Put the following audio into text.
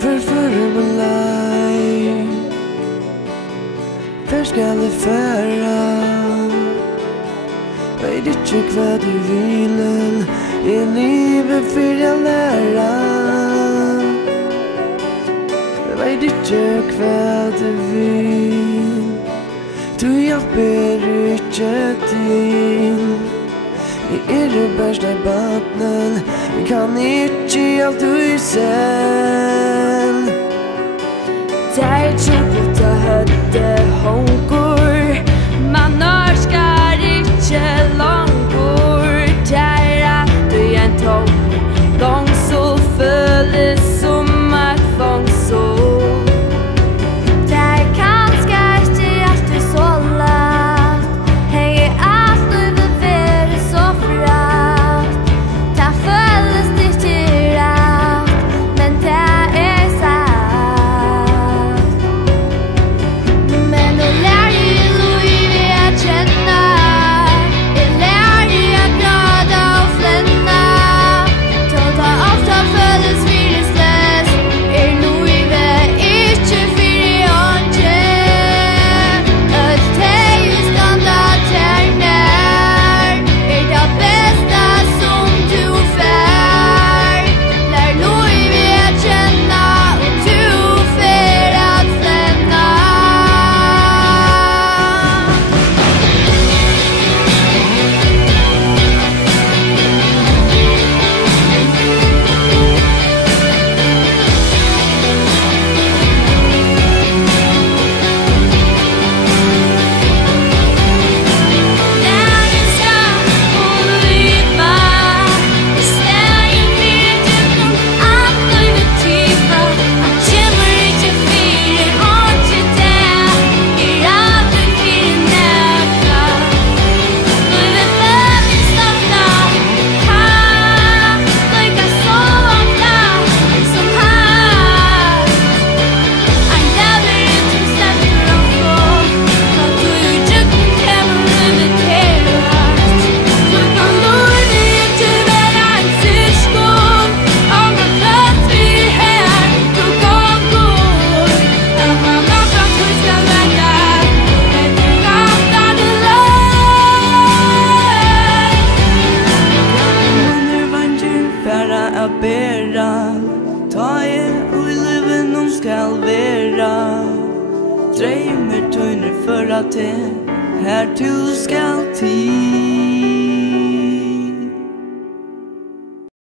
prefer my life. First skal jeg færa. Vet ikke hva du vil. I livet for jeg læra. Vet ikke hva du vil. Du hjelper ikke til. Jeg det beste baden. Jeg kan ikke alt du selv. Det tjukkelt å høtte hongur. Man orskar ikke langur. Det at du en tom gångsol føles som et fangsol. Det kanskje ikke alltid så lett. Hei alt vil være så fratt. Det føles ikke rett, men det sant. Men nå lærer jeg livet å kjenne. Jeg lærer å glade og flenne. Tot har ofte føles virusløs. Livet ikke for åndsje. Alt det standa til nær. Det beste som du fær. Lær livet å kjenne, og du fer at flenne. Ta og I livet noen skal være. Drømmer tøyner for at det her du skal til.